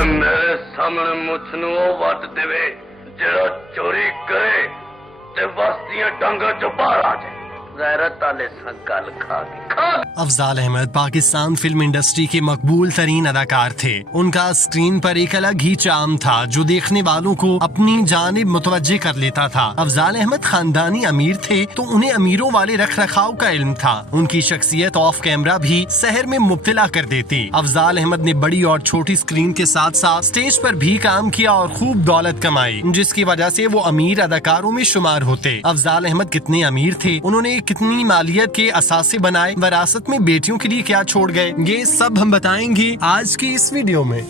تے میرے سامنے مجھ نو وٹ دے جڑا چوری کرے تے واسطیاں ڈنگا چ باہر آ جائے غیرت والے سنگل کھا کے افضال احمد پاکستان فلم انڈسٹری کے مقبول ترین اداکار تھے. ان کا اسکرین پر ایک الگ ہی چام تھا جو دیکھنے والوں کو اپنی جانب متوجہ کر لیتا تھا. افضال احمد خاندانی امیر تھے تو انہیں امیروں والے رکھ رکھاؤ کا علم تھا. ان کی شخصیت آف کیمرہ بھی سحر میں مبتلا کر دیتی. افضال احمد نے بڑی اور چھوٹی اسکرین کے ساتھ ساتھ اسٹیج پر بھی کام کیا اور خوب دولت کمائی جس کی وجہ سے وہ امیر اداکاروں میں شمار ہوتے. افضال احمد کتنے امیر تھے, انہوں نے کتنی مالیت کے اثاثے بنائے, وراثت میں بیٹیوں کے لیے کیا چھوڑ گئے, یہ سب ہم بتائیں گے آج کی اس ویڈیو میں.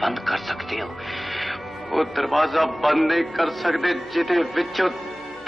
بند کر سکتے ہو وہ دروازہ بند نہیں کر سکتے جدے وچوں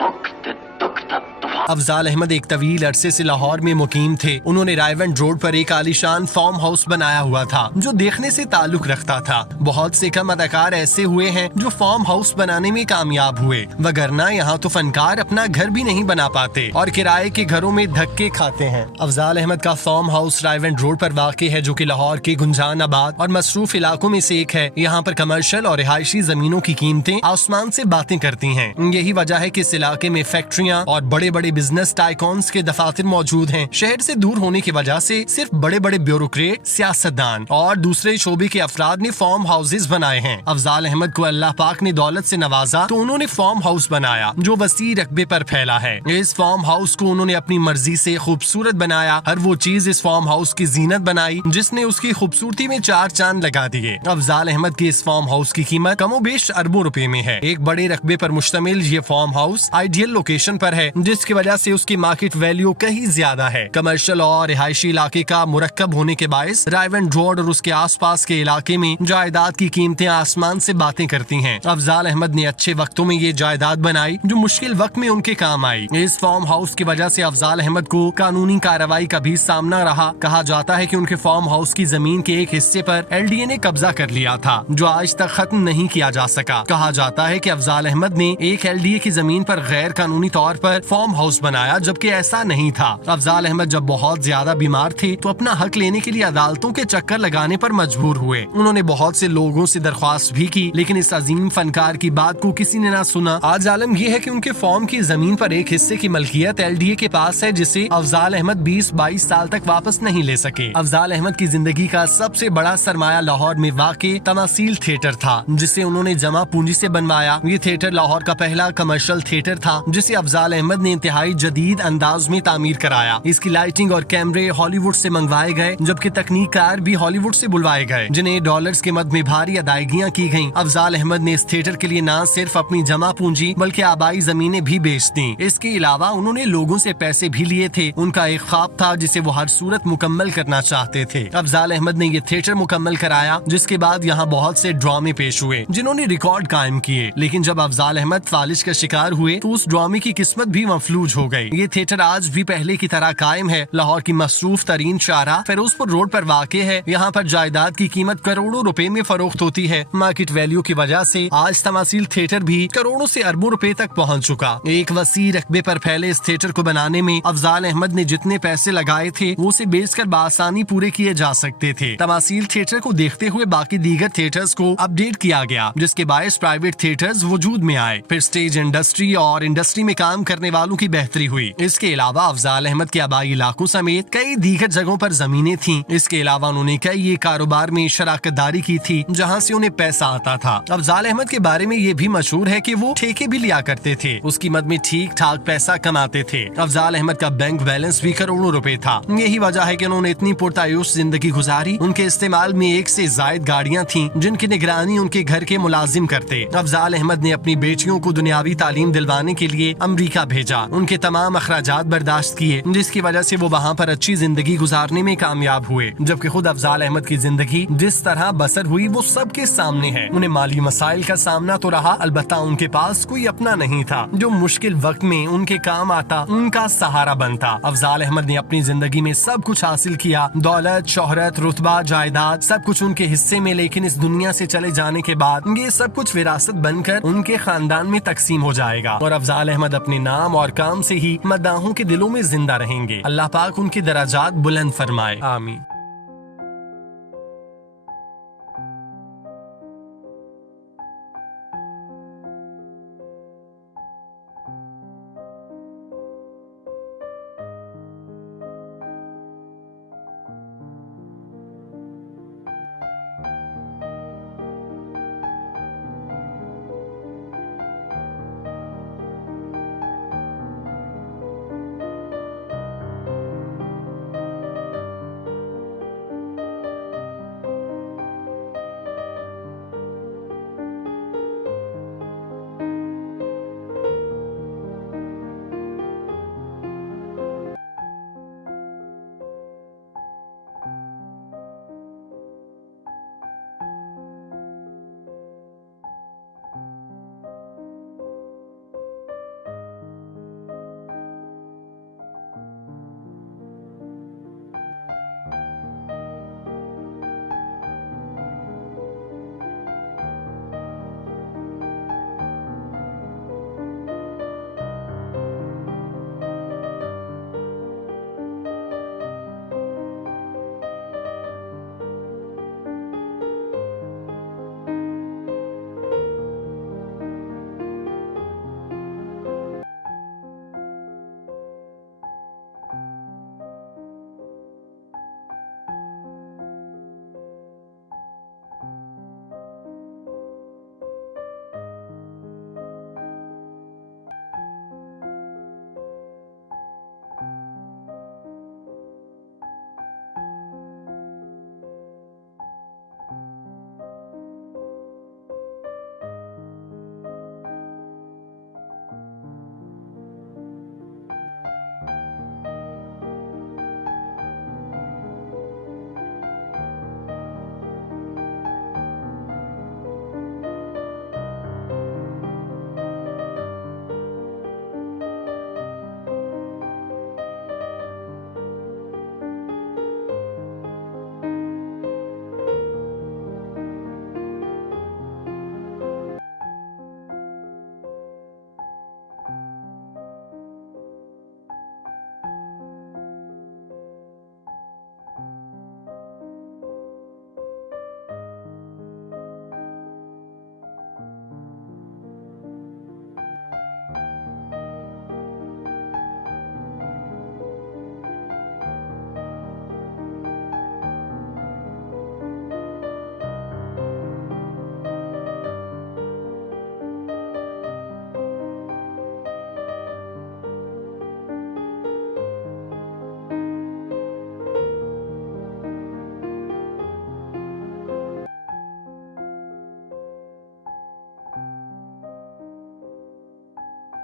دکھ تے دکھ دا طوفان. افضال احمد ایک طویل عرصے سے لاہور میں مقیم تھے. انہوں نے رائیونڈ روڈ پر ایک عالیشان فارم ہاؤس بنایا ہوا تھا جو دیکھنے سے تعلق رکھتا تھا. بہت سے کم اداکار ایسے ہوئے ہیں جو فارم ہاؤس بنانے میں کامیاب ہوئے, وگرنہ یہاں تو فنکار اپنا گھر بھی نہیں بنا پاتے اور کرائے کے گھروں میں دھکے کھاتے ہیں. افضال احمد کا فارم ہاؤس رائیونڈ روڈ پر واقع ہے جو کہ لاہور کے گنجان آباد اور مصروف علاقوں میں سے ایک ہے. یہاں پر کمرشل اور رہائشی زمینوں کی قیمتیں آسمان سے باتیں کرتی ہیں. یہی وجہ ہے کہ اس علاقے میں فیکٹریاں اور بڑے بڑے بزنس ٹائکونز کے دفاتر موجود ہیں. شہر سے دور ہونے کی وجہ سے صرف بڑے بڑے بیوروکریٹ, سیاستدان اور دوسرے شعبے کے افراد نے فارم ہاؤسز بنائے ہیں. افضال احمد کو اللہ پاک نے دولت سے نوازا تو انہوں نے فارم ہاؤس بنایا جو وسیع رقبے پر پھیلا ہے. اس فارم ہاؤس کو انہوں نے اپنی مرضی سے خوبصورت بنایا. ہر وہ چیز اس فارم ہاؤس کی زینت بنائی جس نے اس کی خوبصورتی میں چار چاند لگا دیے. افضال احمد کے اس فارم ہاؤس کی قیمت کم و بیش اربوں روپے میں ہے. ایک بڑے رقبے پر مشتمل یہ فارم ہاؤس آئیڈیل لوکیشن پر ہے جس کی وجہ سے اس کی مارکیٹ ویلیو کہیں زیادہ ہے. کمرشل اور رہائشی علاقے کا مرکب ہونے کے باعث رائیونڈ روڈ اور اس کے آس پاس کے علاقے میں جائیداد کی قیمتیں آسمان سے باتیں کرتی ہیں. افضال احمد نے اچھے وقتوں میں یہ جائیداد بنائی جو مشکل وقت میں ان کے کام آئی. اس فارم ہاؤس کی وجہ سے افضال احمد کو قانونی کارروائی کا بھی سامنا رہا. کہا جاتا ہے کہ ان کے فارم ہاؤس کی زمین کے ایک حصے پر LDA نے قبضہ کر لیا تھا جو آج تک ختم نہیں کیا جا سکا. کہا جاتا ہے کہ افضال احمد نے ایک LDA کی زمین پر غیر قانونی طور پر فارم ہاؤس بنایا جبکہ ایسا نہیں تھا. افضال احمد جب بہت زیادہ بیمار تھے تو اپنا حق لینے کے لیے عدالتوں کے چکر لگانے پر مجبور ہوئے. انہوں نے بہت سے لوگوں سے درخواست بھی کی لیکن اس عظیم فنکار کی بات کو کسی نے نہ سنا. آج عالم یہ ہے کہ ان کے فارم کی زمین پر ایک حصے کی ملکیت LDA کے پاس ہے جسے افضال احمد 20-22 سال تک واپس نہیں لے سکے. افضال احمد کی زندگی کا سب سے بڑا سرمایہ لاہور میں واقع تماثیل تھیٹر تھا جسے انہوں نے جمع پونجی سے بنوایا. یہ تھیٹر لاہور کا پہلا کمرشل تھیٹر تھا جسے افضال احمد نے انتہائی جدید انداز میں تعمیر کرایا. اس کی لائٹنگ اور کیمرے ہالی ووڈ سے منگوائے گئے جبکہ تکنیک کار بھی ہالی ووڈ سے بلوائے گئے جنہیں ڈالرز کے مد میں بھاری ادائیگیاں کی گئیں. افضال احمد نے اس تھیٹر کے لیے نہ صرف اپنی جمع پونجی بلکہ آبائی زمینیں بھی بیچ دیں. اس کے علاوہ انہوں نے لوگوں سے پیسے بھی لیے تھے. ان کا ایک خواب تھا جسے وہ ہر صورت مکمل کرنا چاہتے تھے. افضال احمد نے یہ تھیٹر مکمل کرایا جس کے بعد یہاں بہت سے ڈرامے پیش ہوئے جنہوں نے ریکارڈ قائم کیے. لیکن جب افضال احمد فالج کا شکار ہوئے تو اس ڈرامے کی قسمت بھی مفلوج ہو گئی. یہ تھیٹر آج بھی پہلے کی طرح قائم ہے. لاہور کی مصروف ترین شاہراہ فیروز پور روڈ پر واقع ہے. یہاں پر جائیداد کی قیمت کروڑوں روپے میں فروخت ہوتی ہے. مارکیٹ ویلیو کی وجہ سے آج تماثیل تھیٹر بھی کروڑوں سے اربوں روپے تک پہنچ چکا. ایک وسیع رقبے پر پھیلے اس تھیٹر کو بنانے میں افضال احمد نے جتنے پیسے لگائے تھے وہ اسے بیچ کر بآسانی پورے کیے جا سکتے تھے. تماثیل تھیٹر کو دیکھتے ہوئے باقی دیگر تھیٹرز کو اپ ڈیٹ کیا گیا جس کے باعث پرائیویٹ تھیٹرز وجود میں آئے. پھر سٹیج انڈسٹری اور انڈسٹری میں کام کرنے والوں کی بہتری ہوئی. اس کے علاوہ افضال احمد کے آبائی علاقوں سمیت کئی دیگر جگہوں پر زمینیں تھیں. اس کے علاوہ انہوں نے کئی کاروبار میں شراکت داری کی تھی جہاں سے انہیں پیسہ آتا تھا. افضال احمد کے بارے میں یہ بھی مشہور ہے کہ وہ ٹھیکے بھی لیا کرتے تھے. اس کی مد میں ٹھیک ٹھاک پیسہ کماتے تھے. افضال احمد کا بینک بیلنس بھی کروڑوں روپے تھا. یہی وجہ ہے کہ انہوں نے اتنی پرتعیش زندگی گزاری. ان کے استعمال میں 1 سے زائد گاڑیاں تھیں جن کی نگرانی ان کے گھر کے ملازم کرتے. افضال احمد نے اپنی بیٹیوں کو دنیاوی تعلیم دلوانے کے لیے امریکہ بھیجا. ان کے تمام اخراجات برداشت کیے جس کی وجہ سے وہ وہاں پر اچھی زندگی گزارنے میں کامیاب ہوئے. جبکہ خود افضال احمد کی زندگی جس طرح بسر ہوئی وہ سب کے سامنے ہے. انہیں مالی مسائل کا سامنا تو رہا, البتہ ان کے پاس کوئی اپنا نہیں تھا جو مشکل وقت میں ان کے کام آتا, ان کا سہارا بنتا. افضال احمد نے اپنی زندگی میں سب کچھ حاصل کیا, دولت, شہرت, رتبہ, جائیداد, سب کچھ ان کے حصے میں. لیکن اس دنیا سے چلے جانے کے بعد یہ سب کچھ وراثت بن کر ان کے خاندان میں تقسیم ہو جائے گا اور افضال احمد اپنے نام اور کام سے ہی مداحوں کے دلوں میں زندہ رہیں گے. اللہ پاک ان کے درجات بلند فرمائے. آمین.